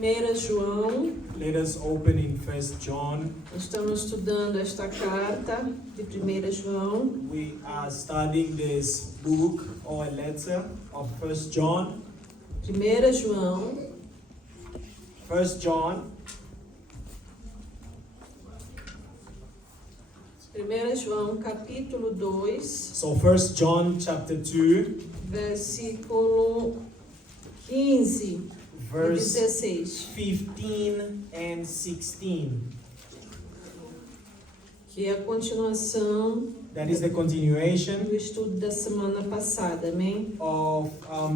1 João. Let us open in 1 John. Estamos estudando esta carta de 1 João. We are studying this book or a letter of 1 John. 1 João, 1 John, 1 João capítulo 2, so 1 John chapter 2, versículo 15 e verse 16, 15 and 16. que é a continuação That is the continuation do estudo da semana passada, amém? of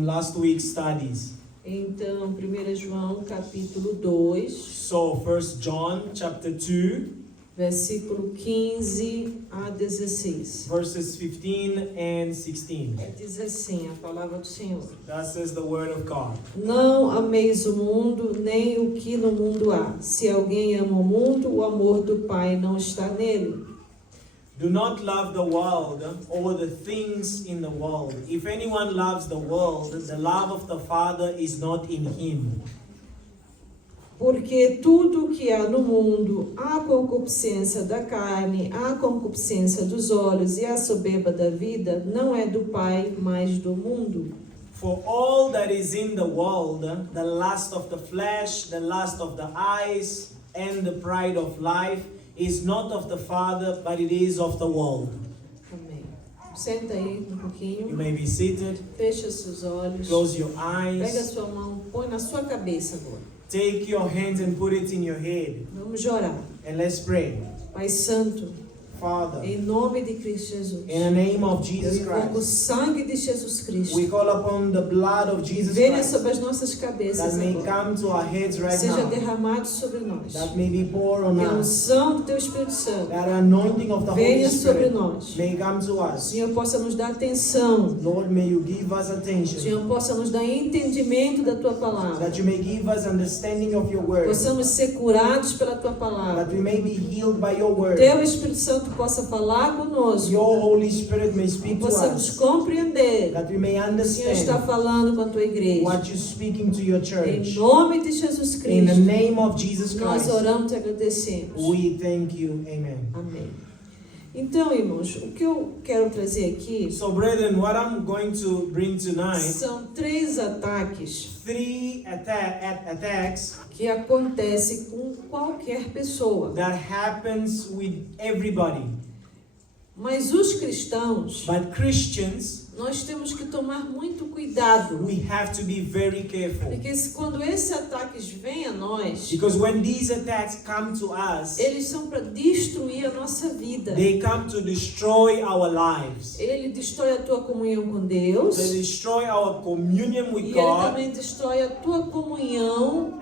last week's studies. Então, 1 João capítulo 2, So 1 John chapter 2, versículo 15 a 16. verses 15 and 16. Diz assim a palavra do Senhor: That says the word of God. Não ameis o mundo, nem o que no mundo há. Se alguém ama o mundo, o amor do Pai não está nele. Do not love the world or the things in the world. If anyone loves the world, the love of the Father is not in him. Porque tudo o que há no mundo, a concupiscência da carne, a concupiscência dos olhos e a soberba da vida, não é do Pai, mas do mundo. For all that is in the world, the lust of the flesh, the lust of the eyes, and the pride of life, is not of the Father, but it is of the world. Amém. Senta aí um You pouquinho, may be seated, fecha seus olhos, close your pega a eyes, sua mão, põe na sua cabeça agora. take your hands and put it in your head, Vamos orar. and let's pray. Pai Santo, Father, em nome de Cristo Jesus, in the name of eu Jesus invoco o Christ, sangue de Jesus Cristo, we call upon the blood of Jesus venha Christ sobre as nossas cabeças that may agora, come to our heads right seja now, derramado sobre nós. that may be poured on Que a us, unção do Teu Espírito Santo that anointing of the Holy venha sobre Spirit nós. may come to O us. Senhor possa nos dar atenção, Lord, may you give us o attention, Senhor possa nos dar entendimento da Tua palavra, that you may give us understanding of your word, possamos ser curados pela Tua palavra. that we may be healed by your word. Teu Espírito Santo possa falar conosco, Your Holy Spirit may speak to possamos us, compreender that we may o que o Senhor está understand falando com a Tua igreja. what you're speaking to your Em church. nome de Jesus In the Cristo, name of Jesus nós Christ, oramos e agradecemos. we thank you. Amen. Amém. Então, irmãos, o que eu quero trazer aqui So, brethren, what I'm going to bring tonight, são 3 ataques 3 attacks que acontecem com qualquer pessoa. that happens with everybody. Mas os cristãos, But Christians, nós temos que tomar muito cuidado. we have to be very careful. Porque quando esses ataques vêm a nós, Because when these attacks come to us, eles são para destruir a nossa vida. they come to destroy our lives. Ele destrói a tua comunhão com Deus. They destroy our communion E with ele God, também destrói a tua comunhão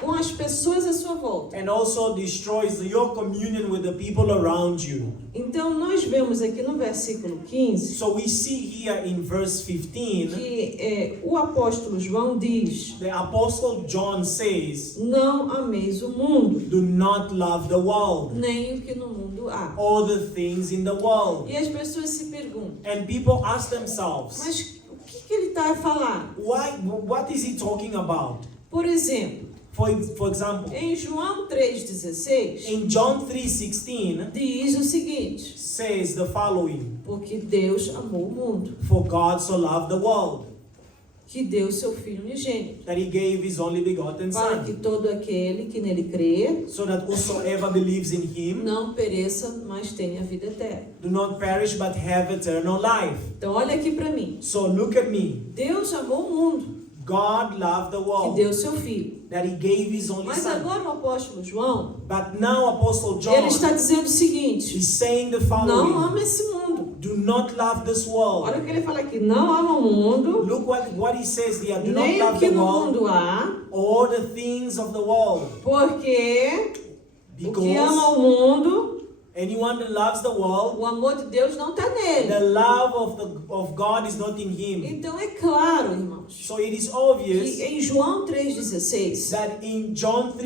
com as pessoas à sua volta. and also destroys your communion with the people around you. Então, nós vemos aqui no versículo 15 So we see here in verse 15, que o apóstolo João diz: the Apostle John says, Não ameis o mundo, do not love the world nem o que no mundo há. or the things in the world. E as pessoas se perguntam: And people ask themselves, Mas o que ele está a falar? what is he talking about? Por exemplo, For example, em João 3,16 in John 3:16 diz o seguinte: says the following, Porque Deus amou o mundo, for God so loved the world, que deu seu Filho unigênito, that he gave his only begotten para Son, que todo aquele que nele crê so that whosoever believes in him não pereça, mas tenha vida eterna. do not perish but have eternal life. Então olha aqui para mim. So look at me. Deus amou o mundo, God loved the que world, deu seu Filho. that he gave his only Mas Son. agora o apóstolo João, But now Apostle ele John está dizendo o seguinte: is saying the não following, ama esse mundo. do not love this world. Olha o que ele fala aqui: não ama o mundo, Look what he says here, do not nem o love que the no world mundo há, or the things of the world. porque o que ama Because o mundo, anyone that loves the world, o amor de Deus não está the nele. love of God is not in him. Então é claro, irmãos, So it is obvious que em João 3,16, that in John quando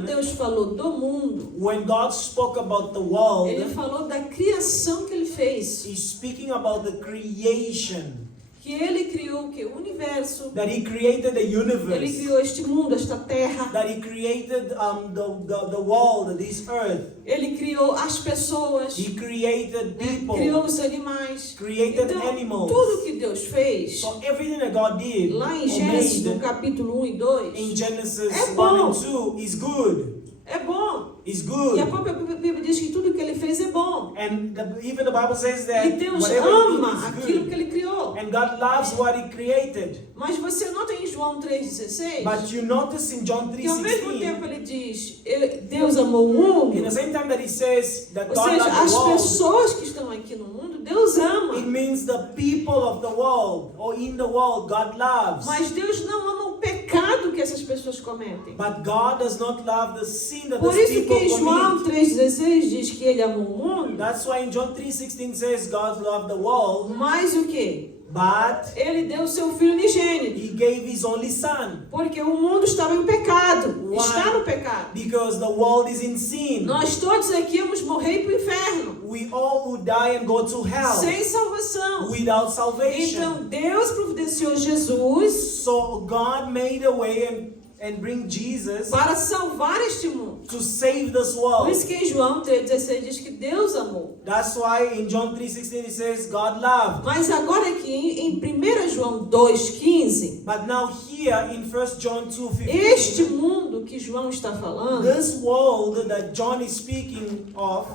3:16, Deus falou do mundo, when God spoke about the world, ele falou da criação que ele fez. he's speaking about the creation. que ele criou o quê? O universo. that He created the Ele universe, criou este mundo, esta terra. that He created the world, this earth. Ele criou as pessoas. He created Criou people, os animais. created Então, animals. tudo que Deus fez, So everything that God did lá em or Gênesis, no made capítulo 1 e 2, in Genesis É 1 bom. and 2 is good. é bom. Is E good. a própria Bíblia diz que tudo que ele fez é bom. And even the Bible says that E Deus whatever He ama did is aquilo que good. ele criou. And God loves what He created. Mas você nota em João 3,16 But you notice in John que ao mesmo 3:16, tempo ele diz, Deus amou o mundo, in the same time that He says that ou God seja, loved as the world, pessoas que estão aqui no mundo, Deus it ama. means the people of the world or in the world God loves. Mas Deus não ama o pecado que essas pessoas cometem. But God does not love the sin that Por those isso que people em João commit. 3,16 diz que ele amou o mundo, That's why in John 3:16 says God loved the world, mas o quê? but Ele deu o seu Filho unigênito. He gave His only Son, Porque o mundo estava em pecado. Why? Está no pecado. because the world is in sin. Nós todos aqui íamos morrer para o inferno. We all would die and go to hell Sem salvação. without salvation. Então Deus providenciou Jesus So God made a way and bring Jesus para salvar este mundo. to save this Por world. isso que em João 3,16 diz que Deus amou. That's why in John 3:16 it says God loved. Mas agora aqui em 1 João 2,15, But now here in 1 John este 2:15, mundo que João está falando this world that John is speaking of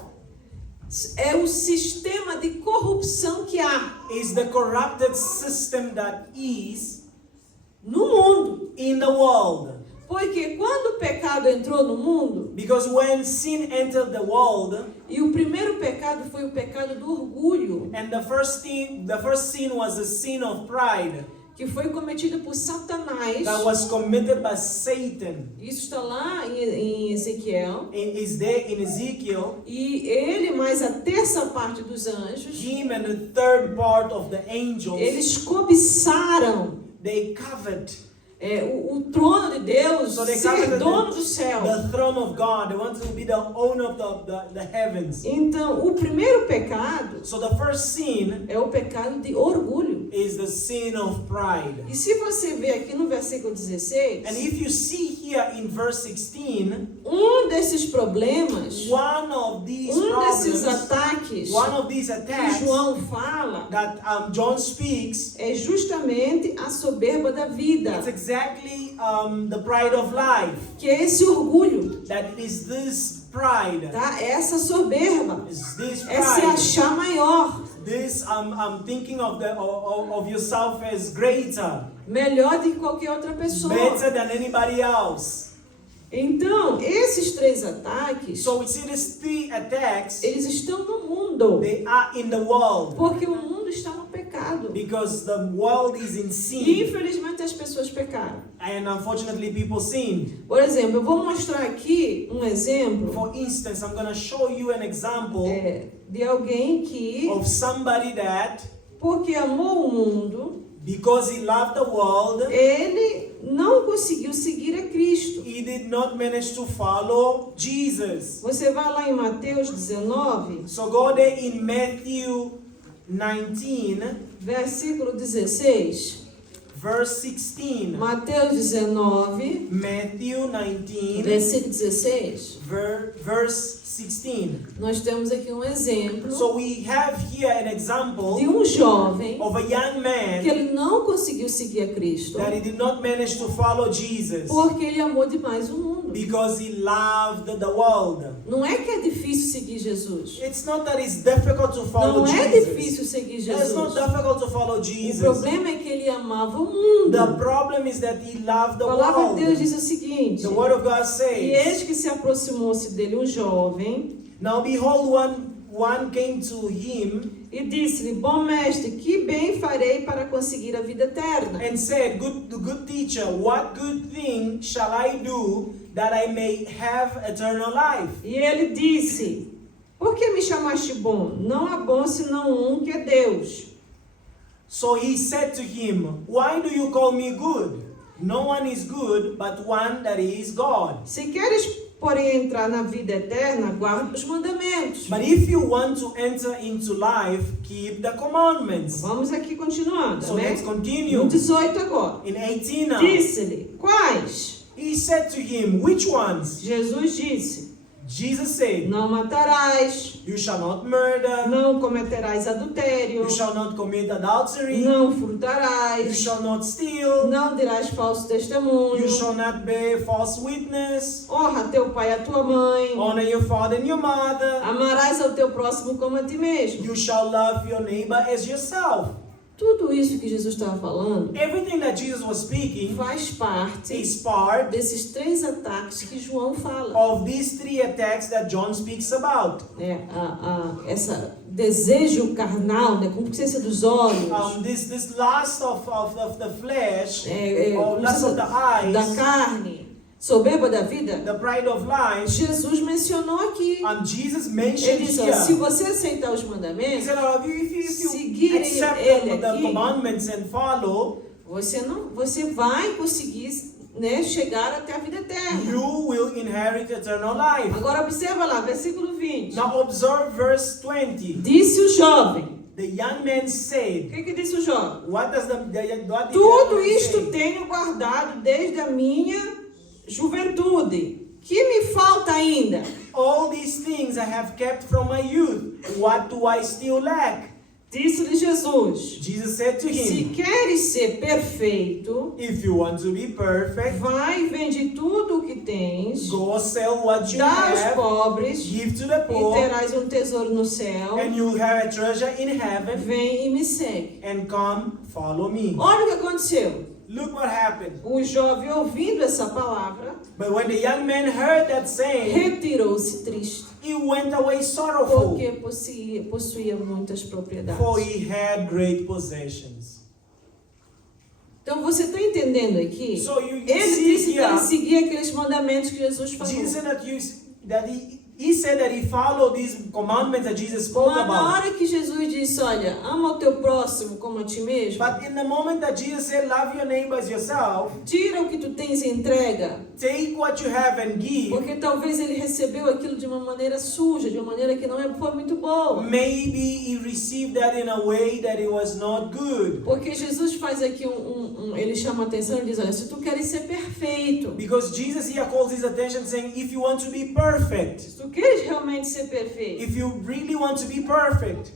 é o sistema de corrupção que há is the corrupted system that is no mundo. in the world. Porque quando o pecado entrou no mundo, Because when sin entered the world, e o primeiro pecado foi o pecado do orgulho, and the first sin was the sin of pride que foi cometido por Satanás. that was committed by Satan. Isso está lá em Ezequiel. It is there in Ezekiel. E ele, mais a terça parte dos anjos, Him and the third part of the angels, eles cobiçaram they covered o trono de Deus, So they ser coveted dono do céu. the throne of God. They want to be the owner of the heavens. Então, o primeiro pecado So the first sin é o pecado de orgulho. is the sin of pride. E se você ver aqui no versículo 16, And if you see here in verse 16, desses problemas, one of these desses problems, ataques one of these que attacks João fala, that John speaks, é justamente a soberba da vida, it's exactly the pride of life. que é esse orgulho, That it is this pride, tá? Essa soberba, is this é se pride, achar maior, this thinking of yourself as greater, melhor do que qualquer outra pessoa. better than anybody else. Então, esses três ataques, So we see these three attacks. eles estão no mundo, They are in the world porque o mundo está no pecado. because the world is in E sin, infelizmente as pessoas pecaram. and unfortunately people sin. Por exemplo, eu vou mostrar aqui um exemplo For instance, I'm going to show you an example de alguém que, of somebody that, porque amou o mundo, because he loved the world, ele não conseguiu seguir a Cristo. he did not manage to follow Jesus. Você vai lá em Mateus 19, So go there in Matthew 19, versículo 16. verse 16. Mateus 19, Matthew 19, versículo 16. verse 16. Nós temos aqui um exemplo So we have here an example de um jovem of a young que man ele não conseguiu seguir a Cristo that he did not manage to follow Jesus porque ele amou demais o mundo. because he loved the world. Não é que é difícil seguir Jesus. It's not that it's difficult to follow Não é Jesus. difícil seguir It's not Jesus. difficult to follow O Jesus. problema é que ele amava o mundo. The problem is that he loved the A palavra de Deus world. diz o seguinte: The word of God e says, eis que se aproximou-se dele um jovem now behold, one came to him e disse-lhe: Bom mestre, que bem farei para conseguir a vida eterna? and said, good teacher, what good thing shall I do that I may have eternal life? E ele disse: Por que me chamaste bom? Não há bom senão um, que é Deus. So he said to him, why do you call me good? No one is good but one that is God. Se queres, porém, entrar na vida eterna, guarda os mandamentos. But if you want to enter into life, keep the commandments. Vamos aqui continuando, So amém? let's continue. No 18 agora. In 18 now, Disse-lhe, quais? he said to him, which ones? Jesus disse, Jesus said, não matarás, you shall not murder, não cometerás adultério, you shall not commit adultery, não you furtarás, shall not steal, não dirás falso testemunho, you shall not bear false witness, honra teu pai e a tua mãe, honor your father and your mother, amarás ao teu próximo como a ti mesmo. you shall love your neighbor as yourself. Tudo isso que Jesus estava falando Everything that Jesus was speaking faz parte is part desses 3 ataques que João fala. of these 3 attacks that John speaks about. Essa desejo carnal, né, concupiscência dos olhos, This lust of the flesh, or lust concupiscência of the da eyes, carne, soberba da vida. the pride of life. Jesus mencionou aqui. Jesus Ele mentioned disse, ó, se here. você aceitar os He mandamentos, said, if you seguir accept ele the aqui, commandments and follow, você vai conseguir, né, chegar até a vida eterna. you will inherit eternal life. Agora observa lá, versículo 20. Now observe verse 20. Disse o jovem. The young man O said, que disse o jovem? what did the young Tudo man isto say? tenho guardado desde a minha juventude. Que me falta ainda? All these things I have kept from my youth. What do I still lack? Disse-lhe Jesus. Jesus said to Se him, queres ser perfeito, if you want to be perfect, vai e vende tudo o que tens, go sell what you dá aos have, pobres give to the e poor, terás um tesouro no céu. and you'll have a treasure in heaven, Vem e me segue. and come follow me. Olha o que aconteceu. Look what happened. O jovem, ouvindo essa palavra, But when the young man heard that saying, retirou-se triste, he went away sorrowful, porque possuía muitas propriedades. for he had great possessions. Então você está entendendo aqui? So you Ele see disse que ele here, seguia aqueles mandamentos que Jesus falou. Jesus said that he said that he followed these commandments that Jesus spoke Mas na about. hora que Jesus disse, olha, ama o teu próximo como a ti mesmo, But in the moment that Jesus said, love your neighbor as yourself, tira o que tu tens e entrega, take what you have and give, porque talvez ele recebeu aquilo de uma maneira suja, de uma maneira que não foi muito boa. maybe he received that in a way that it was not good. Porque Jesus faz aqui ele chama a atenção e diz, olha, se tu queres ser perfeito, Because Jesus here calls his attention saying, if you want to be perfect, se tu queres realmente ser perfeito, if you really want to be perfect,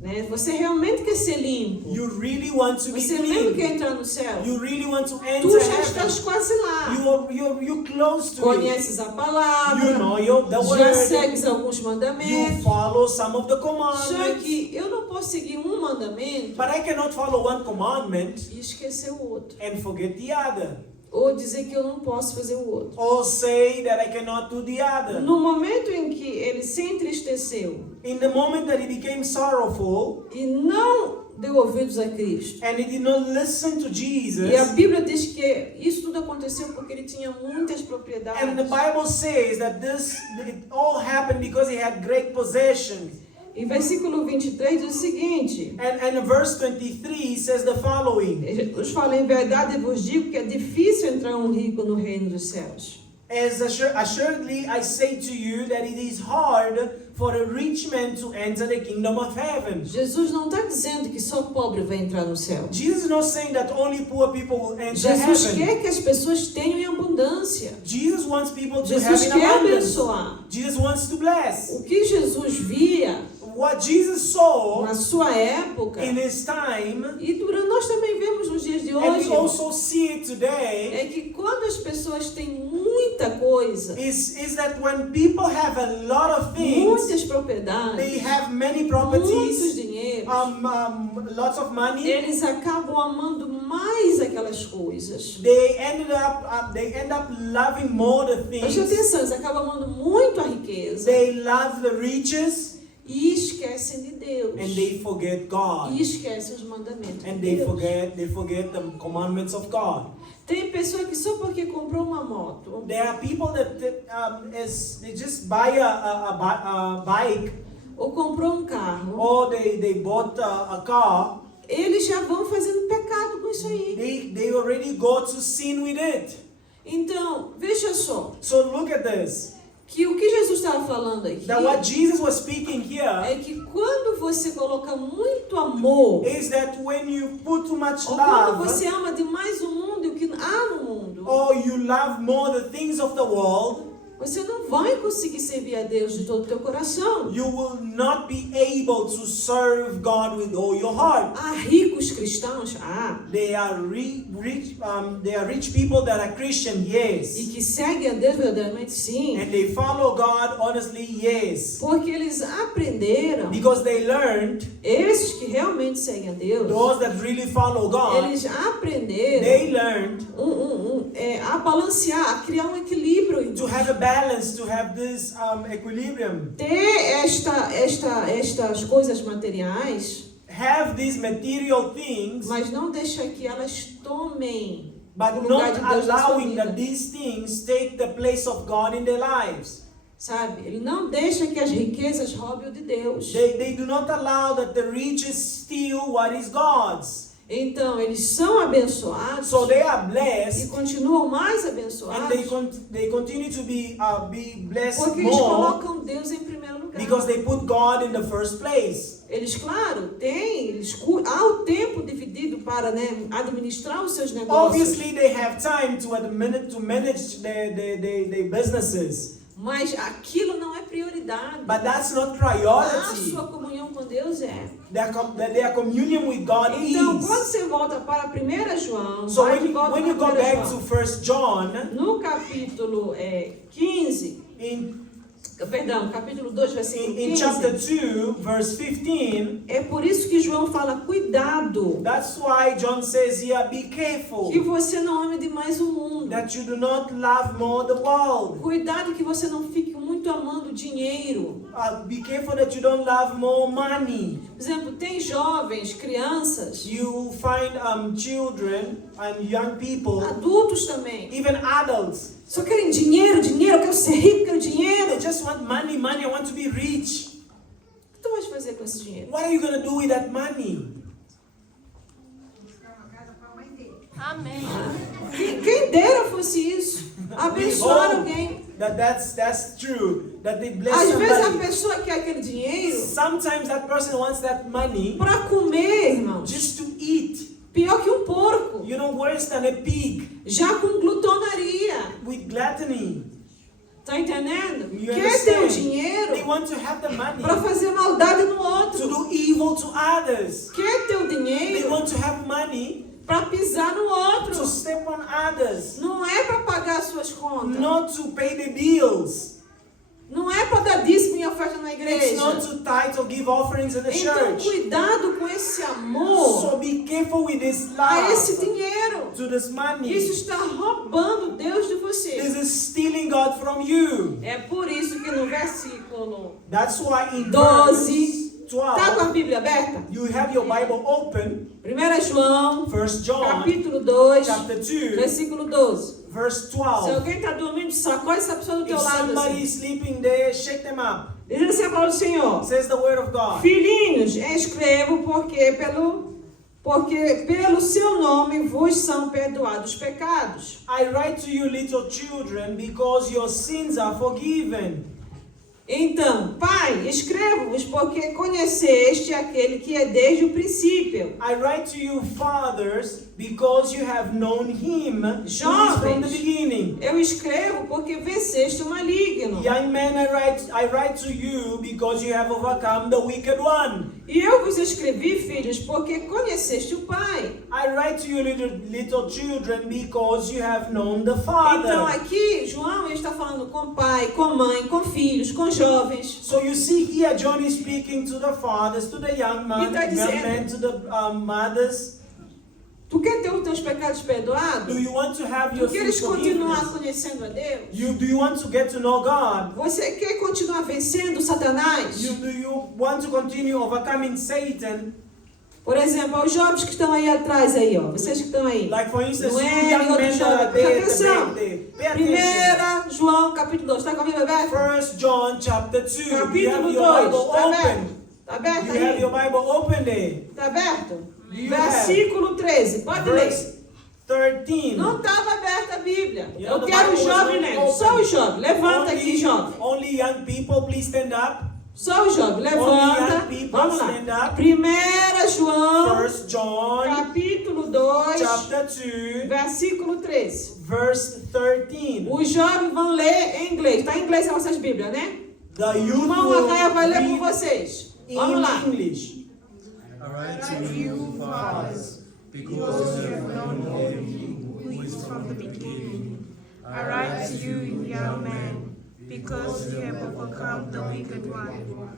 né? Você realmente quer ser limpo, you really want to be você mesmo quer clean, entrar no céu, you really want to tu enter já estás heaven, quase lá. you're close to it, Conheces a palavra, you know the já word, segues alguns you mandamentos. follow some of the Só commandments, que eu não posso seguir um mandamento but I cannot follow one commandment e esquecer o outro. and forget the other, Ou dizer que eu não posso fazer o outro. or say that I cannot do the other. No momento em que ele se entristeceu In the moment that he became sorrowful e não deu ouvidos a Cristo, and he did not listen to Jesus, e a Bíblia diz que isso tudo aconteceu porque ele tinha muitas propriedades. and the Bible says that it all happened because he had great possessions. Em versículo 23 diz o seguinte, And in verse 23 says the following, Jesus fala, em verdade vos digo que é difícil entrar um rico no reino dos céus. as assuredly I say to you that it is hard for a rich man to enter the kingdom of heaven. Jesus não está dizendo que só pobre vai entrar no céu. Jesus is not saying that only poor people will enter Jesus heaven. quer que as pessoas tenham em abundância. Jesus wants people to Jesus have in quer abundance. abençoar. Jesus wants to bless. O que Jesus via What Jesus saw na sua época, in his time, e nós também vemos nos dias de and we hoje, also see it today, é que quando as pessoas têm muita coisa, is that when people have a lot of things, muitas they propriedades, have many muitos properties, dinheiros, lots of money, eles acabam amando mais aquelas coisas. they end up loving more the Preste things. atenção, eles acabam amando muito a riqueza They love the riches e esquecem de Deus. and they forget God. E esquecem os mandamentos And de they Deus. forget the commandments of God. Tem pessoa que só porque comprou uma moto, There are people that they just buy a bike, ou comprou um carro, or they bought a car, eles já vão fazendo pecado com isso aí. They already go to sin with it. Então, veja só, So look at this. que o que Jesus estava falando aqui That what Jesus was speaking here é que quando você coloca muito amor, is that when you put too much ou quando love, você ama demais o mundo do que ama o mundo, or you love more the things of the world, você não vai conseguir servir a Deus de todo o teu coração. you will not be able to serve God with all your heart. Há ricos cristãos, They are rich people that are Christian, e yes. que seguem a Deus verdadeiramente, sim, And they follow God honestly, yes. porque eles aprenderam, Because they learned, esses que realmente seguem a Deus, those that really follow God, eles aprenderam they learned a balancear, a criar um equilíbrio, to have a balance, to have this equilibrium. ter estas coisas materiais, Have these material things, mas não deixa que elas tomem but o lugar not de Deus na sua allowing vida. that these things take the place of God in their lives. Sabe? Ele não deixa que as riquezas roubem o de Deus. They do not allow that the riches steal what is God's. Então, eles são abençoados So they are e blessed, continuam mais and abençoados they continue to be blessed porque eles more colocam Deus em primeiro lugar. because they put God in the first place. Eles, claro, há o tempo dividido para, né, administrar os seus negócios. Obviously, they have time to manage their businesses, Mas aquilo não é prioridade. but that's not A priority. sua comunhão com Deus é. Their communion with God Então, is. quando você volta para 1 João, So vai de volta when you go para 1 back to João, 1 John, no capítulo 15, perdão, capítulo 2, versículo in 15, chapter 2, verse 15, é por isso que João fala, cuidado, that's why John says here, be careful que você não ame demais o mundo. that you do not love more the world. Cuidado que você não fique muito amando dinheiro. Be careful that you don't love more money. Por exemplo, tem jovens, crianças, You find children and young people, adultos também, even adults, só querem dinheiro, dinheiro, eu quero ser rico, quero dinheiro. they just want money, I want to be rich. O que tu vais fazer com esse dinheiro? What are you going to do with that money? Amém. Quem dera fosse isso, abençoar hope alguém. That's true. That they bless Às vezes a somebody. pessoa quer aquele dinheiro Sometimes that person wants that money para comer, irmãos. just to eat. Pior que um porco, You know, worse than a pig, já com glutonaria. with gluttony. Tá entendendo? You Quer ter o understand? They dinheiro want to have the para money fazer maldade no to outro. do evil to others. Quer ter o They dinheiro want to have money para pisar no to outro. step on others, Não é para pagar as suas contas. not to pay the bills. Não é para dar dízimo e oferta na It's not igreja. to tithe or give offerings in the Então, church. cuidado com esse amor So be careful with this a esse love dinheiro. to this money. Isso está roubando Deus de você. This is stealing God from you. É por isso que no versículo That's why in 12, verse tá com a 12, Bíblia aberta? you have your Bible open. 1 João, 1 John capítulo 2, chapter 2, versículo 12. verse Se 12. alguém está dormindo, sacode essa pessoa do If teu lado. somebody Assim. is sleeping there, shake them up. Diz assim a palavra do Senhor. Says the word of God. Filhinhos, escrevo porque pelo seu nome vos são perdoados os pecados. I write to you, little children, because your sins are forgiven. Então, Pai, escrevo-vos porque conheceste aquele que é desde o princípio. I write to you, fathers, because you have known him who is from the Jovens, beginning. eu escrevo porque venceste o maligno. Young men, I write to you because you have overcome the wicked one. E eu vos escrevi, filhos, porque conheceste o Pai. I write to you, little children, because you have known the Então Father. aqui, João está falando com pai, com mãe, com filhos, com jovens. So you see here, John is speaking to the fathers, to the young dizendo- men, to the mothers. Tu quer ter os teus pecados perdoados? Do you want to have Tu your queres sins continuar forgiven? conhecendo a Deus? Do you want to get to know God? Você quer continuar vencendo Satanás? Do you want to continue overcoming Satan? Por exemplo, aos jovens que estão aí atrás, aí, ó, vocês que estão aí. Like for instance, Não you é young outro men that jovem. are Presta there, atenção. pay attention. 1 João, capítulo 2. Está comigo, aberto? 1 John chapter 2. You Capítulo have 2. your Bible Está open. aberto? Está aberto You have aí? your Bible open there. Está aberto? Do you have Versículo 13. Pode ler. verse 13? Não estava aberta a Bíblia. You Eu know, the quero o Bible was jovem not lendo. open. Só o jovem. Levanta aqui, jovem. Only young people, please stand up. Só o jovem. Only Levanta. young people Vamos stand lá. up. 1 João, 1 John capítulo 2, chapter 2, versículo 13. verse 13. Os jovens vão ler em inglês. Está em inglês as vossas Bíblias, né? The O youth irmão will Acaia vai ler read com vocês. in Vamos lá. English. I write to you, fathers, because you have known him who is from the beginning. I write to you, young men, because you have overcome the wicked one.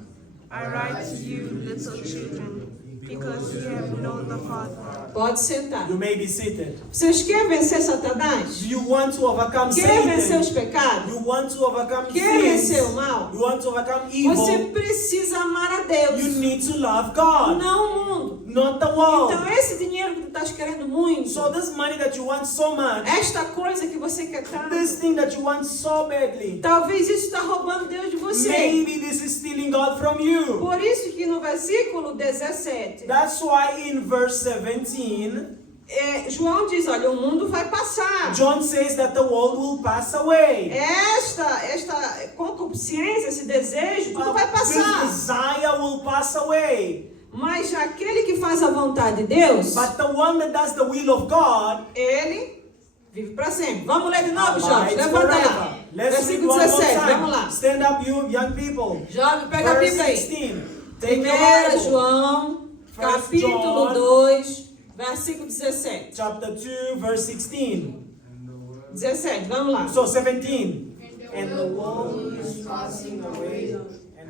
I write to you, little children, because you have known the Father. Pode sentar. You may be seated. Vocês querem vencer Satanás? Do you want to overcome Querem vencer os Satan? pecados? You want to overcome Querem sins? vencer o mal? You want to overcome Você evil? precisa amar a You Deus, need to love God, não o mundo. not the world. Então esse dinheiro que tu estás querendo muito, So this money that you want so much, esta coisa que você quer tanto, this thing that you want so badly, talvez isso está roubando Deus de você. maybe this is stealing God from you. Por isso que no versículo 17, That's why in verse 17, João diz, olha, o mundo vai passar. John says that the world will pass away. Esta concupiscência, esse desejo, tudo vai This passar. desire will pass away. Mas aquele que faz a vontade de Deus, But the one that does the will of God ele vive para sempre. Vamos ler de novo, jovens. abides Levanta lá. forever. Let's read Versículo one more 17, vamos time. lá. Stand up, you young people. Jovem, pega a Verse Bíblia aí. 16. Take your 1 Bible. João, First capítulo John. 2, versículo 17. Chapter 2, verse 16. 17, vamos lá. So 17. And the world is passing away,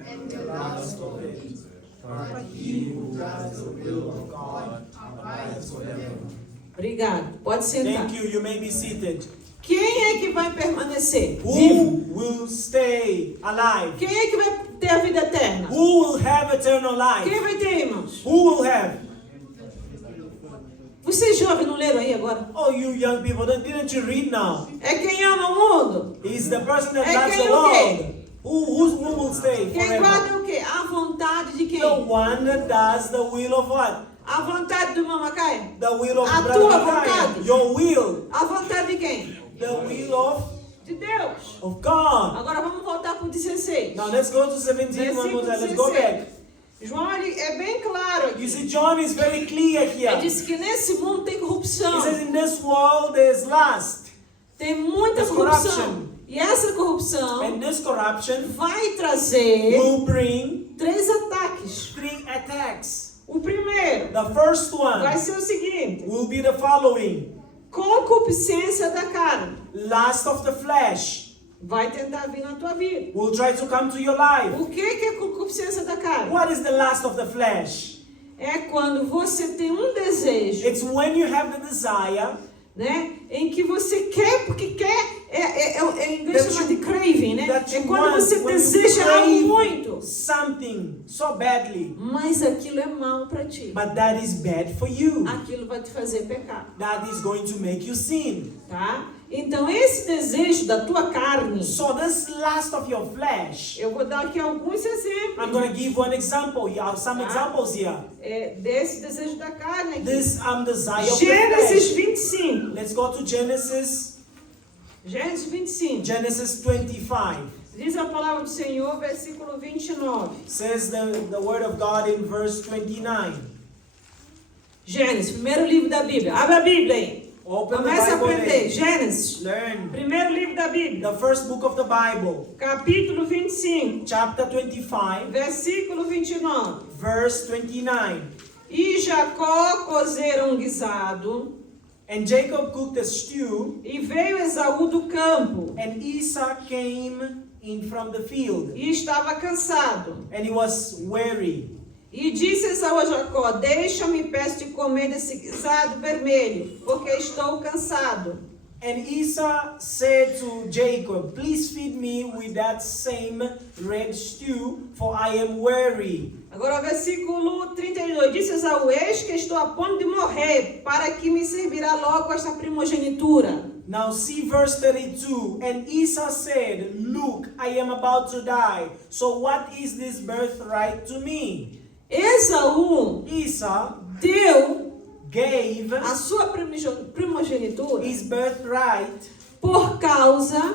and the lust of it. But he who does the will of God abides forever. Obrigado. Pode sentar. Thank you. You may be seated. Quem é que vai permanecer Who vivo? will stay alive? Quem é que vai ter a vida eterna? Who will have eternal life? Quem vai ter, irmãos? Who will have? Vocês jovens não leram aí agora? Oh, you young people, didn't you read now? É quem ama o mundo. He's the person that É loves quem the o quê? world. Who will stay Quem forever? guarda o quê? A vontade de quem? The one that does the will of what? A vontade do irmão Macaia? The will of A Brother tua Micaiah. vontade. Your will. A vontade de quem? The will of De Deus. God. Agora vamos voltar para o 16. Now let's go to 17 one more Versículo time. Let's go 16. back. João ele é bem claro You aqui. see, John is very clear Ele here. disse que nesse mundo tem He corrupção. says in this world there's lust. Tem muita There's corrupção. corruption. E essa corrupção And this corruption vai trazer will bring 3 ataques. 3 attacks. O primeiro The first vai one ser o seguinte: will be the following. concupiscência da carne. Lust of the flesh Vai tentar vir na tua vida. will try to come to your life. O que é concupiscência da carne? What is the lust of the flesh? É quando você tem um desejo, It's when you have the desire né? Em que você quer porque quer. Em inglês That chama you- de craving, né? that É you quando want, você when you deseja algo crave muito. something so badly, Mas aquilo é mal para ti. but that is bad for you. Aquilo vai te fazer pecar, That is going to make you sin. tá? Então esse desejo da tua carne, So this lust of your flesh, eu vou dar aqui alguns I'm exemplos. going to give one example. You have some examples here. Desse desejo da carne aqui. This desire of the Gênesis flesh. 25. Let's go to Genesis 25. Genesis 25. Diz a palavra do Senhor, versículo 29. Says the word of God in verse 29. Gênesis, primeiro livro da Bíblia. Abre a Bíblia aí. Open the Comece a Bible aprender. and Gênesis, learn primeiro livro da Bíblia. the first book of the Bible, Capítulo 25, chapter 25, versículo 29. verse 29. E Jacó cozera um guisado, And Jacob cooked a stew, e veio Esaú do campo, and Esau came in from the field, e estava cansado. and he was weary. E disse Esaú a Jacó: deixa-me, peço de comer desse guisado vermelho, porque estou cansado. And Esau said to Jacob, please feed me with that same red stew, for I am weary. Agora o versículo 32. Disse Esaú: eis que estou a ponto de morrer, para que me servirá logo esta primogenitura. Now see verse 32. And Esau said, look, I am about to die. So what is this birthright to me? Esaú Esau deu gave a sua primogenitura his birthright por causa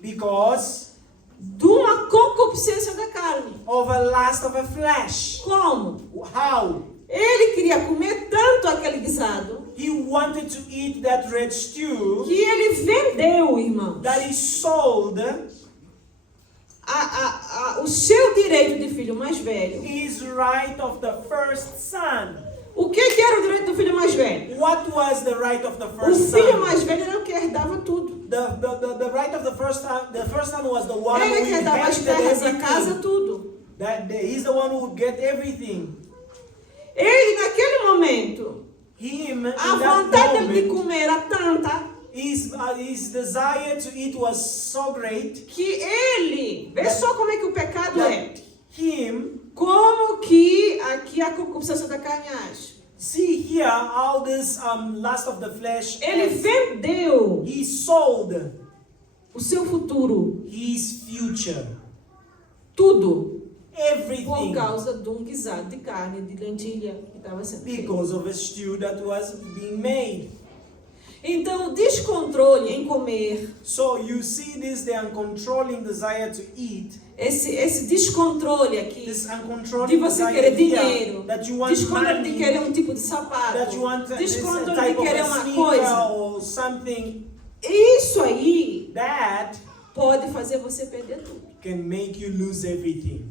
because de uma concupiscência da carne. of a lust of a flesh. Como? How? Ele queria comer tanto aquele guisado He wanted to eat that red stew que ele vendeu, irmãos, that he sold o seu direito de filho mais velho. his right of the first son. O que era o direito do filho mais velho? What was the right of the O first filho son? mais velho era o que herdava tudo. The right of the first son was the one who Ele que herdava as inherited terras, a casa, everything. tudo. He's the one who would get everything. Ele, naquele momento, Him, in a that vontade de moment, comer era tanta his desire to eat was so great que ele, vê só como é que o pecado é. that him, Como que aqui a concupiscência da carne age. see here how this lust of the flesh Ele is. vendeu He sold o seu futuro, his future, tudo, por everything, causa de um guisado de carne, de lentilha que estava sendo feito. because of a stew that was being made. Então, o descontrole em comer, So you see this, the uncontrolling desire to eat, esse descontrole aqui, this de uncontrolling você desire querer here, dinheiro, that you want descontrole de money, querer um tipo de sapato, that you want this descontrole de type of querer a uma sneaker coisa. or something, Isso aí that pode fazer você perder tudo. can make you lose everything.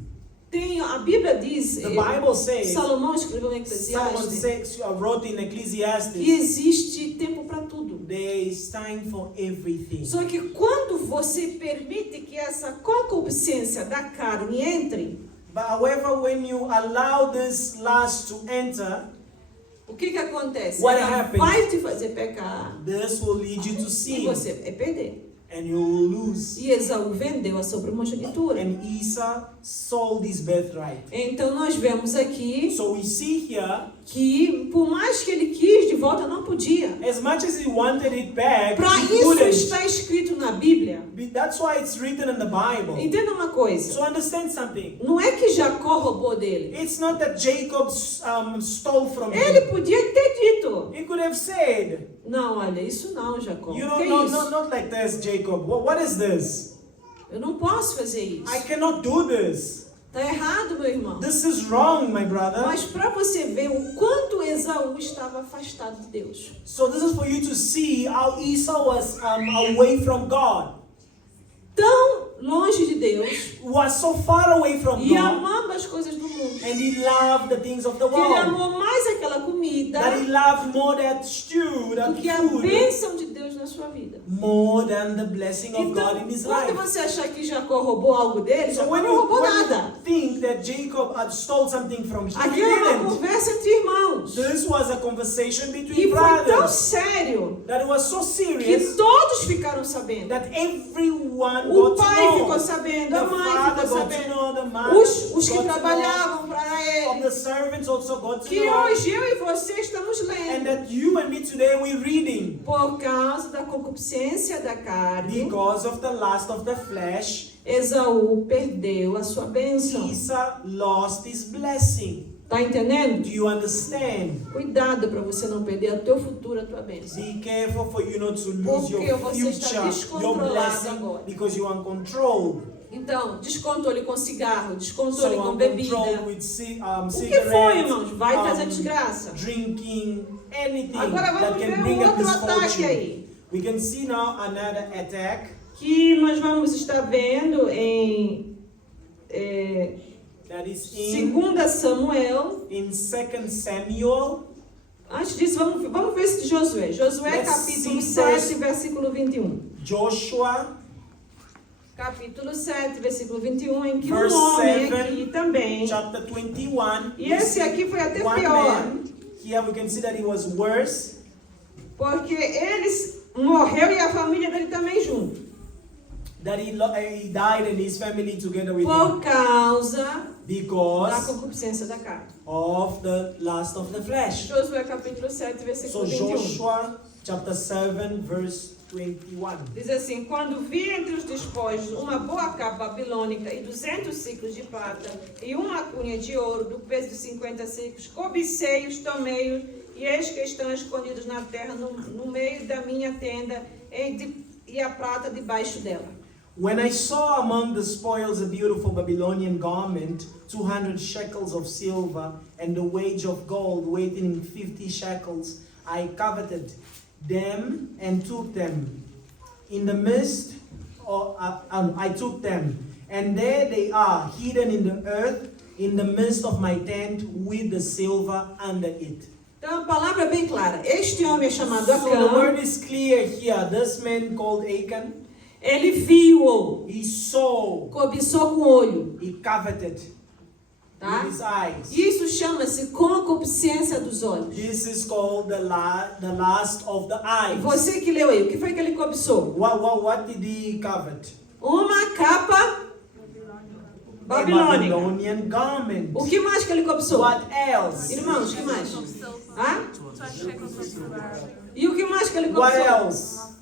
A Bíblia diz, The Bible says, Salomão escreveu em someone Eclesiastes, wrote in Ecclesiastes, que existe tempo para tudo. there is time for everything. Só que quando você permite que essa concupiscência da carne entre, But however, when you allow this lust to enter, o que acontece? What Ela happens? vai te fazer pecar this will lead you to e sin, você vai perder. and you will lose. E Esaú vendeu a sua primogenitura. And Esau sold his birthright. Então nós vemos aqui So we see here, que por mais que ele quis de volta, não podia. as much as he wanted it back, Para he isso couldn't. está escrito na Bíblia. That's why it's written in the Bible. Entenda uma coisa. So understand something. Não é que Jacó roubou dele. It's not that Jacob stole from Ele him. podia ter dito: He could have said, não, olha, isso não, Jacó. you Que know, isso? not like this, Jacob. What is this? Eu não posso fazer isso. I cannot do this. Está errado, meu irmão. This is wrong, my brother. Mas para você ver o quanto Esaú estava afastado de Deus. So this is for you to see how Esau was away from God. Tão longe de Deus Was so far away from e God, amava as coisas do mundo. and he loved the things of the Que ele world. amou mais aquela comida That he loved more that stew, do that que a food, bênção de Deus na sua vida. more than the blessing of Então, God in his quando life. você achar que Jacó roubou algo dele, So Jacó when não roubou you nada. think that Jacob had stole something from him, he Aquilo era uma didn't. conversa entre irmãos. This was a conversation E between foi tão brothers sério that it was so que serious todos ficaram sabendo. that everyone O got pai to know. ficou sabendo, The a mãe father ficou got to sabendo, know, the mother os que got to know, trabalhavam para of ele. the servants also got to Que know, hoje eu e você estamos and lendo. that you and me today we're reading Por causa da concupiscência da carne, because of the lust of the flesh, Esaú perdeu a sua bênção. Esau lost his blessing. Tá entendendo? Do you understand? Cuidado para você não perder o teu futuro, a tua bênção. Be careful for you not to lose Porque your você está future, your descontrolado blessing, agora. because you are uncontrolled. Então, descontrole com cigarro, So descontrole com uncontrolled bebida. with O que foi, cigarettes, irmãos? Vai trazer desgraça. drinking, anything Agora that vamos can ver bring um a outro ataque misfortune. aí. We can see now another attack Que nós vamos estar vendo em that is in 2 Samuel. 2 Samuel. Antes disso, vamos ver esse de Josué. Josué Let's capítulo see 7, first. versículo 21. Joshua Capítulo 7, versículo 21, em que um Verse homem 7, aqui também. chapter 21. E esse aqui foi até One pior. man, here we can see that he was worse Porque eles morreu e a família dele também junto. that he died and his family together with him Por causa da because concupiscência da carne. of the lust of the flesh. Josué capítulo 7, versículo So 21. Joshua chapter 7 verse 21. Diz assim: quando vi entre os despojos uma boa capa babilônica e 200 ciclos de prata e uma cunha de ouro do peso de 50 ciclos, cobicei-os, tomei-os E eis que estão escondidos na terra, no meio da minha tenda, e a prata debaixo dela. When I saw among the spoils a beautiful Babylonian garment, 200 shekels of silver, and the wage of gold weighing 50 shekels, I coveted them and took them. In the midst, I took them, and there they are, hidden in the earth, in the midst of my tent, with the silver under it. Então a palavra é bem clara. Este homem é chamado So the Acã. word is clear here. This man called Achan, Ele viu-o, he saw, cobiçou com o olho. he coveted Tá? with his eyes. Isso chama-se concupiscência dos olhos. This is called the lust of the eyes. Você que leu aí, o que foi que ele cobiçou? What did he covet? Uma capa A babilônica. Babylonian garment. O que mais que ele cobiçou? What else? Irmãos, o que mais? Hã? 12 shekels of silver. E o que mais que ele What cobiçou? else?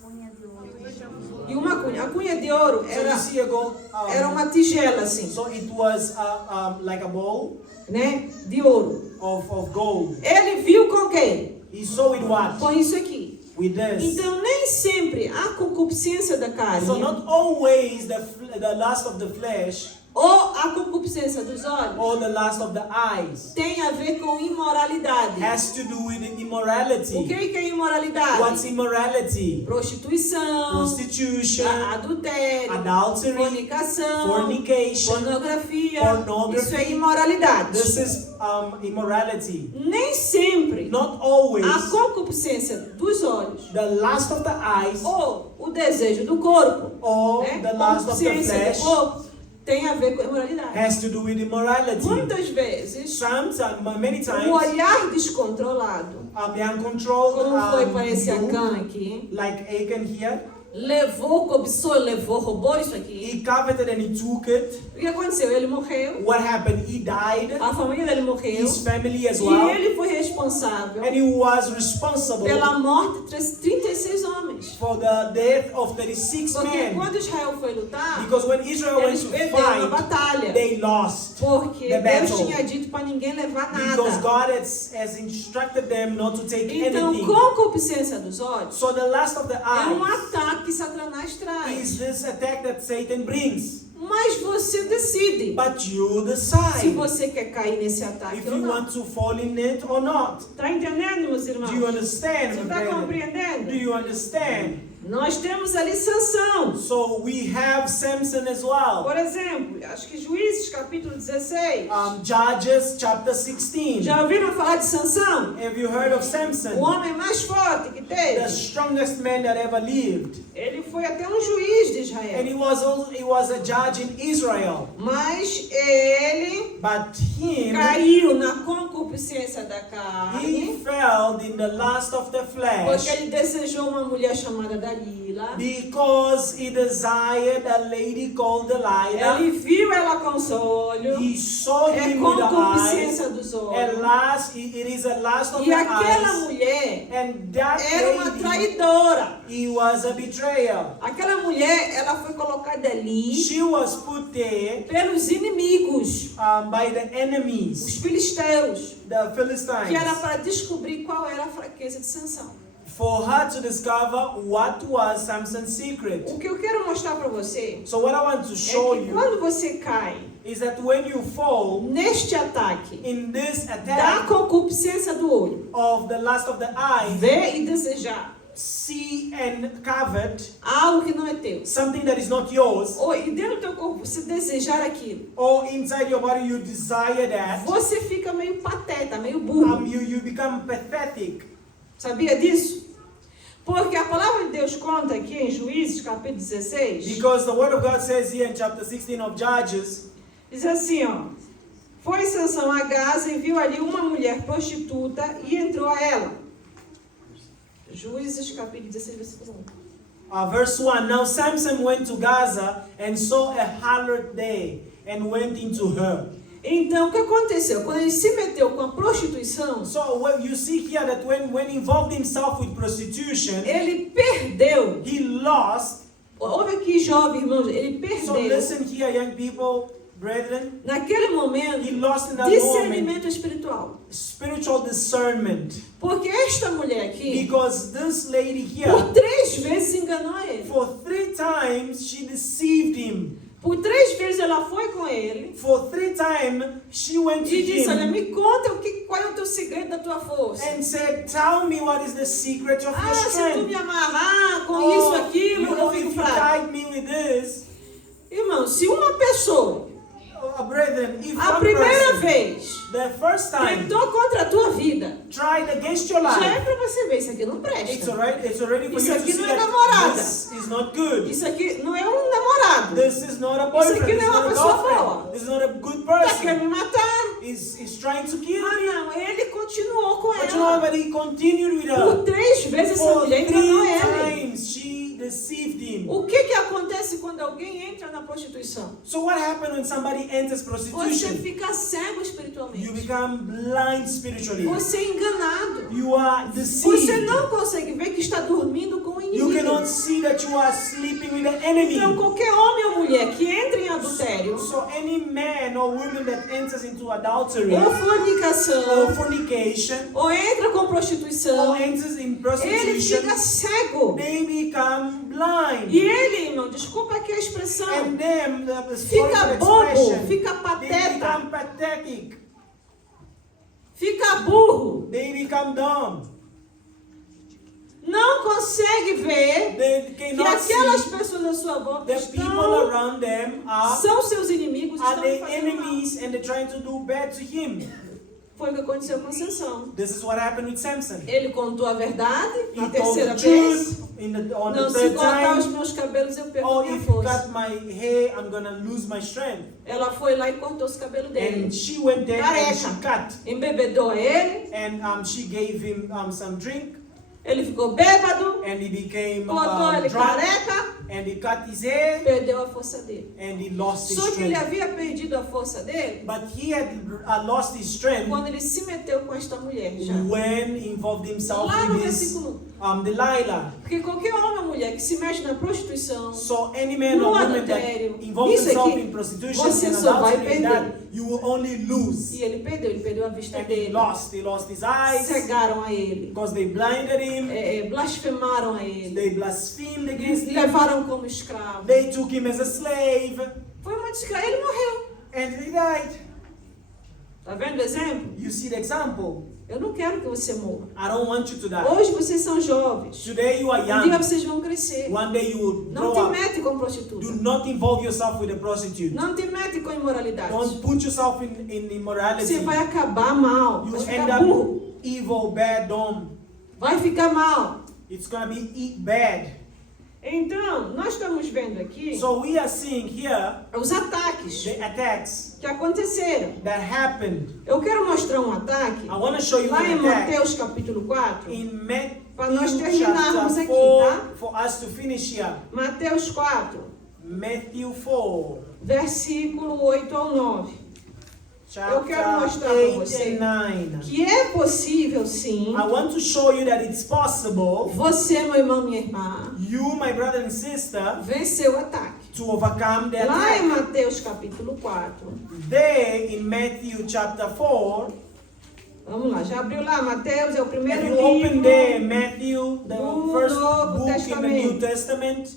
E uma cunha. A cunha de ouro So you see a gold. era uma tigela assim, So it was like a bowl né? De ouro. of gold. Ele viu com quem? He saw it what? Com isso aqui. With this. Então nem sempre a concupiscência da carne So not always the lust of the flesh ou a concupiscência dos olhos or the lust of the eyes tem a ver com imoralidade. has to do with O immorality. que é imoralidade? What's immorality? Prostituição, Prostitution, adultério, adultery, fornicação, fornication. pornografia. Pornography. Isso é imoralidade. This is immorality. Nem sempre Not always a concupiscência dos olhos the lust of the eyes ou o desejo do corpo, or né? the lust of the Concupiscência flesh do corpo tem a ver com imoralidade. has to do with immorality. Muitas vezes Many o times, olhar descontrolado, the uncontrolled, como foi para esse look, Acã aqui, like Achan here, levou, cobiçou, levou, roubou isso aqui. he coveted and he took it. O que aconteceu? Ele morreu, What happened? He died, a família dele morreu, his family as e well, ele foi responsável and he was responsible pela morte de 36 homens. for the death of 36 Porque men. quando Israel foi lutar, Because when Israel went eles to perderam a fight, batalha. they lost. Porque the Deus battle. tinha dito para ninguém levar Because nada. God has instructed them not to take Então, anything. concupiscência dos olhos So the lust of the é um eyes ataque que Satanás is traz. this attack that Satan brings. Mas você decide But you se decide você quer cair nesse ataque if ou you não. want to fall in it or not. Está entendendo, meus irmãos? Do you understand? Você my está brethren? compreendendo? Do you understand? Nós temos ali Sansão. So we have Samson as well. Por exemplo, acho que Juízes capítulo 16. Judges chapter 16. Já ouviram falar de Sansão? Have you heard of O Samson? homem mais forte que The teve. strongest man that ever lived. Ele foi até um juiz de And Israel. he was a judge in Israel. Mas ele But him, caiu na concupiscência da he carne, fell in the lust of the porque flesh ele desejou uma mulher chamada Dalila. because he desired a lady called Delilah. Ele viu ela com os olhos. He saw É him with the eyes. concupiscência dos olhos. It is a lust of E the aquela eyes. mulher And that era uma lady, traidora. he was a betrayer. Aquela mulher, ela foi colocada ali She was put there pelos inimigos, by the os enemies, filisteus, the que era Philistines, para descobrir qual era a fraqueza de Sansão. for her to discover what was Samson's secret. O que eu quero mostrar para você So what I want to é show que you quando você cai is that when you fall neste ataque in this da attack concupiscência do olho, of the lust of the eyes, ver e desejar see and covet algo que não é teu, something that is not yours, ou e dentro do teu corpo você desejar aquilo, or inside your body you desire that, você fica meio pateta, meio burro. you become pathetic. Sabia disso? Porque a palavra de Deus conta aqui em Juízes capítulo 16, Because the word of God says here in chapter 16 of Judges, diz assim, ó: foi Sansão a Gaza e viu ali uma mulher prostituta e entrou a ela. Juízes capítulo 16, versículo 1. verse 1. Now Samson went to Gaza and saw a harlot there and went into her. Então, o que aconteceu? Quando ele se meteu com a prostituição, So what you see here that when he involved himself with prostitution, ele perdeu. he lost. Ouve aqui, jovem irmãos, ele So perdeu listen here, young people. brethren, naquele he momento, lost in that moment discernimento espiritual. spiritual discernment. Porque esta mulher aqui, Because this lady here, por 3 vezes enganou ele. for 3 times, she deceived him. Por 3 vezes ela foi com ele For 3 times, she went to e disse, olha, him me conta qual é o teu segredo da tua força. and said, tell me what is the secret of your Ah, se tu strength. me amarrar com isso, aquilo, eu you fico if you fraco. tied me with this, Irmão, se uma pessoa, brethren, if a one primeira person, vez, the first time, tentou contra a tua vida, tried against your já é life, pra você ver, isso aqui não it's presta. already, for Isso you to aqui see não é that namorada. this is not good. Isso aqui não é um namorado. This is not a Isso boyfriend. aqui This não is é uma not a pessoa girlfriend. boa. This is not a good Tá person. querendo me matar. He's trying to kill Ah, me. não, ele continuou com But you know ela. what? He continued with Por her. 3 vezes essa For mulher enganou 3 ele. times she deceived him. O que acontece quando alguém entra na prostituição? So what happened when somebody enters Você prostitution? fica cego You espiritualmente. become blind spiritually. Você é enganado. You are Você deceived. não consegue ver que está dormindo com o You inimigo. cannot see that you are sleeping with the enemy. Então, qualquer homem ou mulher que entra em adultério, So any man or woman that enters into adultery ou fornicação, or fornication ou entra com prostituição, or enters in ele prostitution, fica cego. they become blind. E ele, irmão, desculpa aqui a expressão, And them, the fica spiritual bobo, expression, fica they pateta, become pathetic. fica burro. They become dumb. Não consegue ver They que cannot aquelas see pessoas à sua volta the people estão, around them are são seus inimigos, estão the lhe fazendo mal. enemies and they're trying to do bad to him. Foi o que aconteceu com Sansão. This is what happened with Samson. Ele contou a verdade na He told terceira the vez. truth on Não, the se third cortar os time. meus cabelos, eu perco Oh, minha if you força. cut my hair, I'm gonna lose my strength. Ela foi lá e cortou os cabelos dele. And she went there and she cut. Embebedou ele, And she gave him some drink. ele ficou bêbado, And he became botou ele drunk. careca, And he cut his hair. perdeu a força dele. And he lost his Só que ele strength. havia perdido a força dele But he had lost his strength quando ele se meteu com esta mulher já. when he involved himself Lá no with this versículo 1. Delilah. Porque qualquer homem ou mulher que se mexe na prostituição, So any man no or woman that adultério, involves isso himself aqui, in prostitution você and só vai adultery and perder. that, you will only lose. E ele perdeu a vista And he dele. lost his eyes Cegaram a ele. because they blinded him. Blasfemaram a ele. They blasphemed against him. Levaram como escravo. They took him as a slave. Foi uma desgraça. Ele morreu. And he died. Tá vendo o exemplo? You see the example. Eu não quero que você morra. I don't want you to die. Hoje vocês são jovens. Today you are Um dia young. vocês vão crescer. One day you will Não grow te up. mete com prostituta. Do not involve yourself with a prostitute. Não te mete com imoralidade. Don't put yourself in immorality. Você vai acabar mal. You Vai end ficar burro. up evil, bad, dumb. Vai ficar mal. It's gonna be bad. Então, nós estamos vendo aqui So we are seeing here os ataques the attacks que aconteceram. that happened. Eu quero mostrar um ataque I want to show you lá em an attack Mateus capítulo 4. in Para nós Matthew terminarmos chapter aqui, 4 tá? for us to finish here. Mateus 4, Matthew 4, versículo 8 ao 9. Eu quero chapter mostrar para 8 você and 9. que é possível, sim, I want to show you that it's possible, você, meu irmão, minha irmã, you, my brother and sister, vencer o ataque. to overcome the Lá em attack. Mateus capítulo 4, There in Matthew chapter 4, vamos lá, já abriu lá, Mateus é o if primeiro you open there, livro, Matthew, the do first Novo book in the New Testamento. Testament,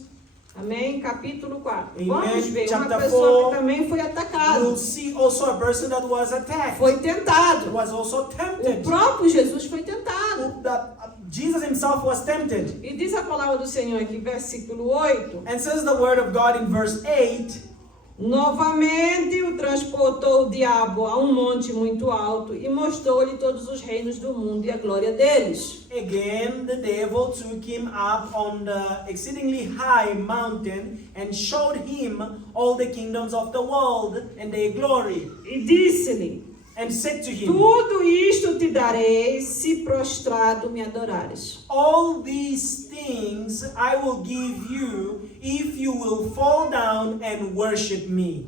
amém, capítulo 4. Amen. Vamos ver, uma Chapter pessoa 4. que também foi atacada, you'll see also a person that was attacked, foi tentado. was also O tempted. próprio Jesus foi tentado. Jesus himself was tempted. E diz a palavra do Senhor aqui, versículo 8. And says the word of God in verse 8, Novamente o transportou o diabo a um monte muito alto e mostrou-lhe todos os reinos do mundo e a glória deles. again the devil took him up on the exceedingly high mountain and showed him all the kingdoms of the world and their glory, E disse-lhe, and said to him, tudo isto te darei se prostrado me adorares. all these things I will give you if you will fall down and worship me.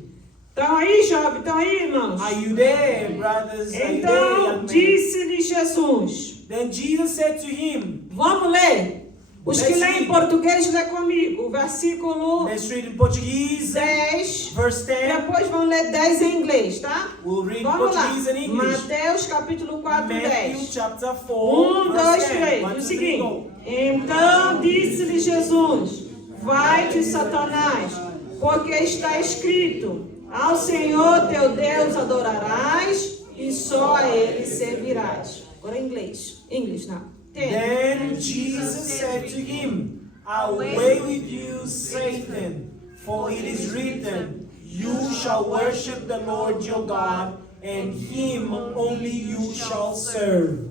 Estão aí, jovem? Estão aí, irmãos? Are you there, brothers? Are you there, Então young men? disse-lhe Jesus, Then Jesus said to him, vamos ler. Os que Let's leem em read. português, lê comigo. Versículo Let's read in Portuguese, 10. verse 10. Depois vão ler 10 em inglês, tá? We'll read Vamos lá. Portuguese and English. Mateus capítulo 4, Matthew 10. chapter 4, 1, verse 2, 10. 3. 1, O 2, 3, seguinte. go. Então disse-lhe Jesus: Vai-te, Satanás, porque está escrito: Ao Senhor teu Deus adorarás e só a Ele servirás. Agora em inglês. English now. 10. Then Jesus said to him, Away with you, Satan, for it is written, You shall worship the Lord your God, and him only you shall serve.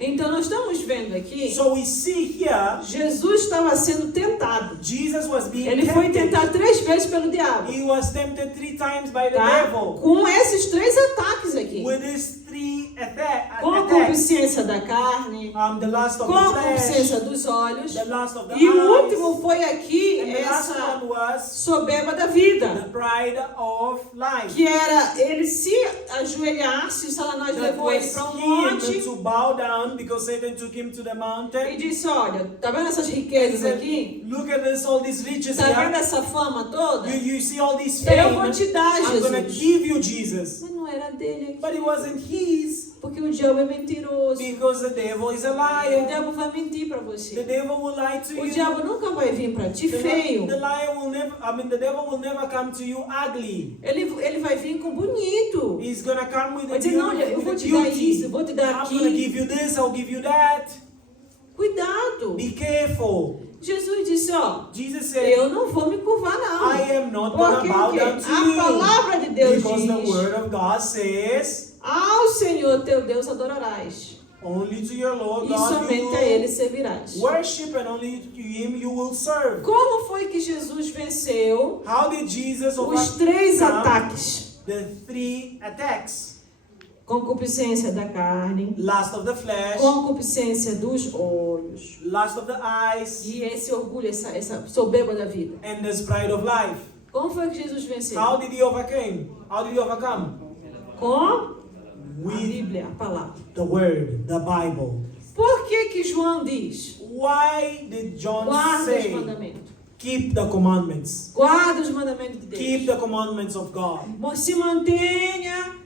Então nós estamos vendo aqui, So we see here, Jesus estava sendo tentado. Jesus was being Ele foi tempted. tentado 3 vezes pelo diabo. He was tempted 3 times by the Tá? devil. Com esses 3 ataques aqui. With these 3 attacks. Concupiscência da carne, The lust of the concupiscência flesh, dos olhos. the lust of the E o eyes, último foi aqui, and the last essa one was soberba da the vida. pride of life. Que era ele se ajoelhasse, Satanás That levou ele was para um him monte to bow down because Satan took him to the e mountain. disse: Olha, tá vendo essas He riquezas said, aqui? Look at this, all these riches Tá vendo here. essa fama toda? You see all this Eu vou fame. te dar, I'm gonna Jesus. give you Jesus. Mas não era dele But aqui. it wasn't his, Porque o diabo é mentiroso. because the devil is a O liar. diabo vai mentir para The você. devil will lie to O you. diabo nunca vai vir para ti The feio. liar will never, the devil will never come to you ugly. Ele vai vir com bonito. He's gonna come with Vai a dizer: Não, olha, eu vou te dar isso, eu vou te dar I'm gonna aqui. give you this, I'll give you that. Cuidado. Be careful. Jesus disse: Ó, Jesus said, eu não vou me curvar, não. I am not gonna Porque bow o quê? down to A you. palavra de Deus Because the diz: word of God says, Ao Senhor teu Deus adorarás, only to your Lord e God somente a you Ele servirás. worship, and only to him you will serve. Como foi que Jesus venceu How did Jesus os 3 overcome ataques? the 3 attacks? Concupiscência da carne, Lust of the flesh, concupiscência dos olhos lust of the eyes, e esse orgulho, essa soberba da vida. and the pride of life. Como foi que Jesus venceu? How did he overcome? How did he overcome? Com a With Bíblia, a palavra. the word, the Bible. Por que que João diz: Why did John Guarda os say, mandamentos. keep the commandments? Guarda os mandamentos de Deus. Keep the commandments of God. Se mantenha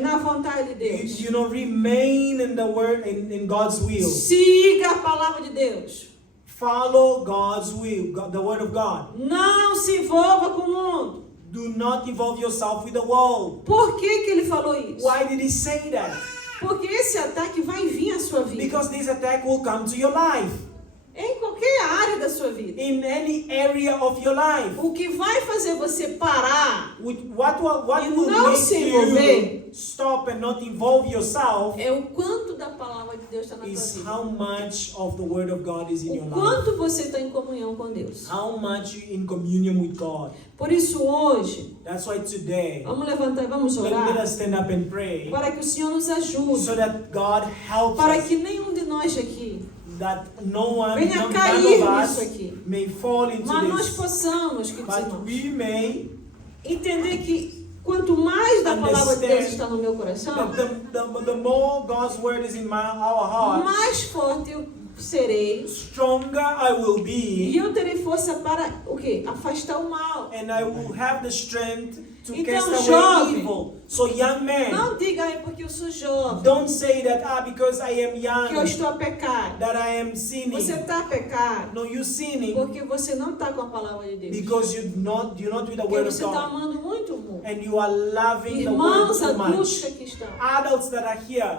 na vontade de Deus. You know, remain in the word, in God's will. Siga a palavra de Deus. Follow God's will, the word of God. Não se envolva com o mundo. Do not involve yourself with the world. Por que que ele falou isso? Why did he say that? Porque esse ataque vai vir à sua vida. Because this attack will come to your life. Em qualquer área da sua vida. In any area of your life. O que vai fazer você parar What E will não make se envolver you stop and not involve yourself é o quanto da palavra de Deus está na tua is vida. how much of the word of God is in your O life. quanto você está em comunhão com Deus. How much you in communion with God. Por isso hoje, That's why today, vamos levantar e vamos let orar us stand up and pray para que o Senhor nos ajude. so that God helps Para us, que nenhum de nós aqui that no one, venha none cair of nisso us aqui. may fall into Mas nós this. possamos, queridos But irmãos, we may, entender que quanto mais da palavra de Deus está no meu coração, that the more God's word is in our heart, mais forte eu serei stronger I will e be, eu terei força para o quê? Afastar o mal. and I will have the strength to Então, cast away jovem, evil. So young man, Não diga aí porque eu sou jovem, don't say that because I am que eu young, estou a pecar. that I am sinning. Você está a pecar No, you sinning porque você não está com a palavra de Deus. because you're not with the Porque word of você está God, amando muito o mundo. and you are loving the word Irmãos so adultos much. que aqui estão. Adults that are here,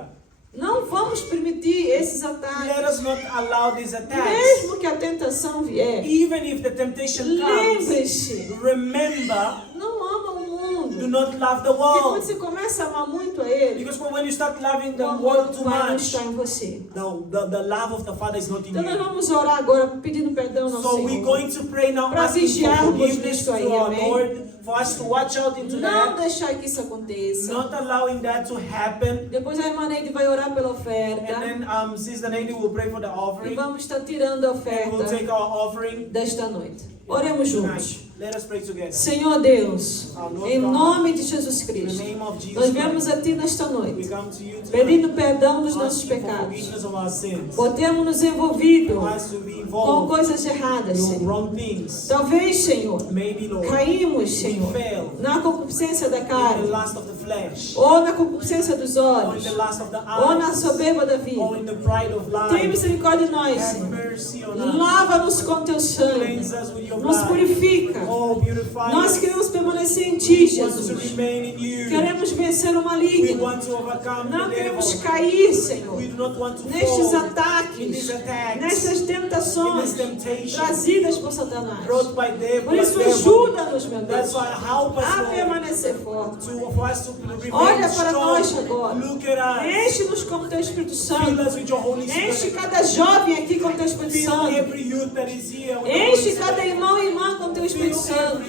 Não vamos permitir esses let ataques. us not allow these attacks. Mesmo que a tentação vier, Even if the temptation comes, lembre-se, remember, não ama o mundo. do not love the Porque quando world. você começa a amar muito a Ele, Because when you start loving o the amor world do too Pai não much, está em você. the love of the Father is not in Então nós you. vamos orar agora pedindo perdão ao So we're Senhor. going to pray now, Para asking for vigiarmos forgiveness nisso to aí, our amém? Lord, for us to watch out into Não that, deixar que isso aconteça. not allowing that to happen. Depois a irmã Neide vai orar pela And oferta. then Sister Nandy will pray for the E offering, vamos estar tirando a and we'll oferta take our offering desta noite. Oremos juntos. Let us pray together. Senhor Deus, em nome de Jesus In the Cristo, name of Jesus nós viemos Christ, a Ti nesta we noite, come to you tonight, pedindo perdão dos nossos asking for pecados, forgiveness of our sins. por termos nos envolvido For us to be com involved coisas erradas, in Senhor. wrong things. Talvez, Senhor, Maybe, Lord, caímos, Senhor, we fail na concupiscência da in the carne, lust of the flesh, ou na concupiscência dos or olhos, in the lust of the ou na eyes, soberba da or vida. in the pride of Tem life. misericórdia de nós, Have Senhor. mercy on us. Lava-nos com Teu sangue, Cleanse us with your nos blood. purifica. Oh, beautify Nós us. queremos permanecer em Ti, We want to Jesus. remain in you. Queremos vencer o We maligno. want to overcome Não the queremos devil. cair, Senhor, We do not want to nestes fall in ataques, these attacks, nestas in tentações this temptation trazidas por Satanás. brought by devil. Por isso, devil. ajuda-nos, meu That's Deus, why help us, a Lord, permanecer forte. for us to remain Olha para nós strong. agora. Look at us. Enche-nos com Teu Espírito Fill Santo. us with your Holy Enche Spirit. cada jovem aqui com Teu Espírito Fill Santo. every youth that is here with the Holy Enche Spirit. cada irmão e irmã com Teu Espírito Fill Santo.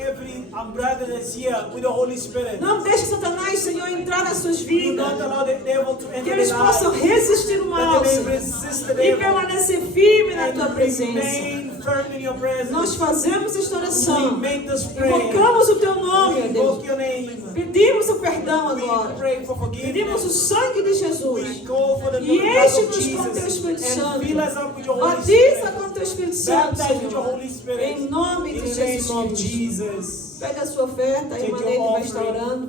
every brother that's here with the Holy Spirit. Não deixe Satanás, Senhor, entrar nas suas Do vidas. not allow the devil to Que enter eles their possam lives. resistir o mal, That they Senhor, may resist the e devil permanecer firme na Tua and presença. remain firm in your presence. Nós fazemos esta We oração. make this prayer. Invocamos o Teu nome, We ó Deus. invoke your name. Pedimos o perdão We agora. pray for Pedimos o forgiveness. sangue de We Jesus. call for the E blood of enche-nos com Teu Jesus Espírito and Santo. fill us up with your Holy Batiza Spirit. com Teu Espírito Santo, Baptize with your Senhor. Holy Spirit. Em nome In de the name of Jesus. Jesus. Pega a sua oferta, a Take irmã your Neide vai estar offering. orando.